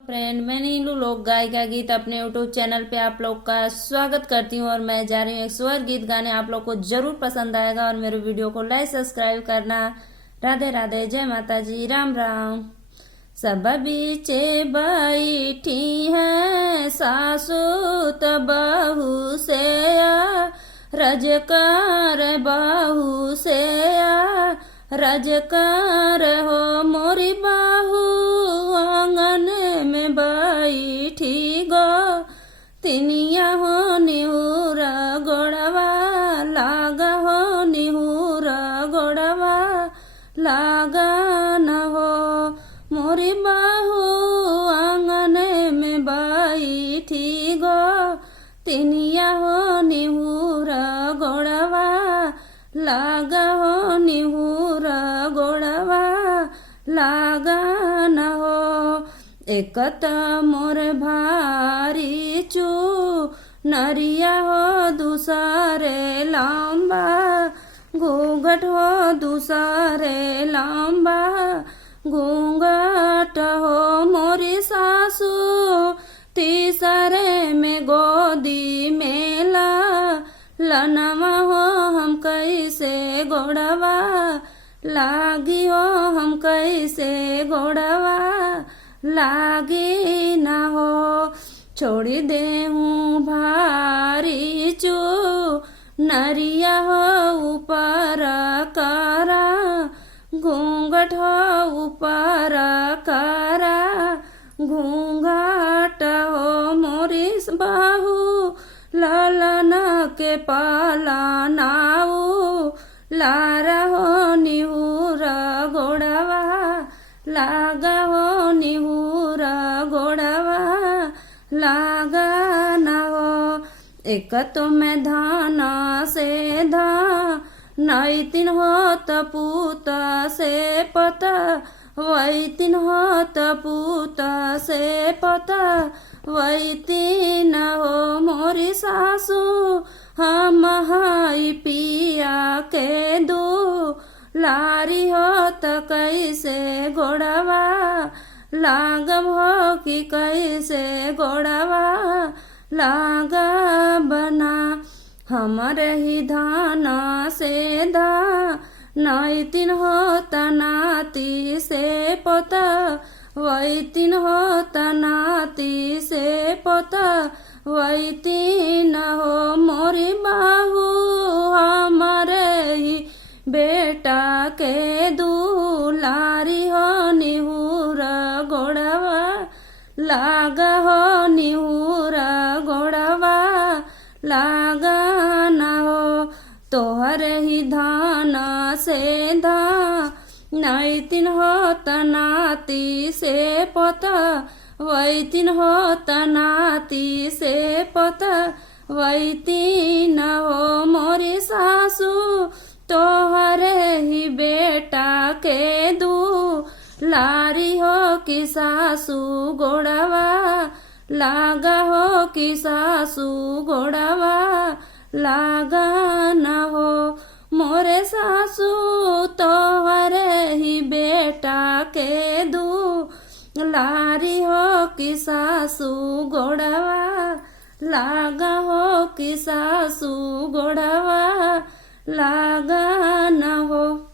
Friend, मैं नीलू लोक गायिका गीत अपने यूट्यूब चैनल पे आप लोग का स्वागत करती हूँ और मैं जा रही हूँ एक स्वर गीत गाने। आप लोग को जरूर पसंद आएगा और मेरे वीडियो को लाइक सब्सक्राइब करना। राधे राधे, जय माता जी, राम राम। सब बीचे बैठी है सासू त बहू से रजकार बहू से रजकार हो मोरी बाहू आंगन में बैठी गो तिनिया हो निहुर गोड़वा लागा हो निहुर गोड़वा लागा न हो मोरी बाहू आंगन में बैठी गो तिनिया हो निहुर गोड़वा लागा हो निहुर गोड़वा लागा न हो। एक त मोर भारी चू नरिया हो दूसरे लंबा घूंघट हो दूसरे लंबा घूंघट हो मोरी सासू तीसरे में गोदी मेला लनवा हो हम कैसे गोड़वा लागी हो हम कैसे गोड़वा लागी न हो। छोड़ी देहूँ भारी चू नरिया हो ऊपर करा घूंघट हो ऊपर करा घूंघट हो मोरी बाहू ललन के पालनाऊ लारा हो निहुर गोड़वा लागा हो निहुर गोड़वा लागा न हो। एक तो मैं धान से धा नैतिन हो तपूत से पता वैतिन हो तपूत से पता वैतिन हो मोरी सासू हम हाई पिया के दू लारी हो त कैसे गोड़वा लागब हो कि कैसे गोड़वा लागा बना। हमरे ही धान से धा नैतिन हो तनाती से पोता वैतिन हो तनाती से पोता वैतिन हो मोरी बाहू हमारे ही बेटा के दुलारी हो निहुर गोड़वा लागा हो निहुर गोड़वा लागा न हो। तोहर ही धान से धा नैतिन हो तनाती से पोता वैतिन हो तनाती से पोता वैतिन हो मोरी सासू तोहरे ही बेटा के दू लारी हो कि सासू गोड़वा लागा हो कि सासू गोड़वा लागा न हो मोरे सासू तोहरे ही बेटा के दू लारी हो कि सासू गोड़वा लागा हो कि सासू गोड़वा लागा न हो।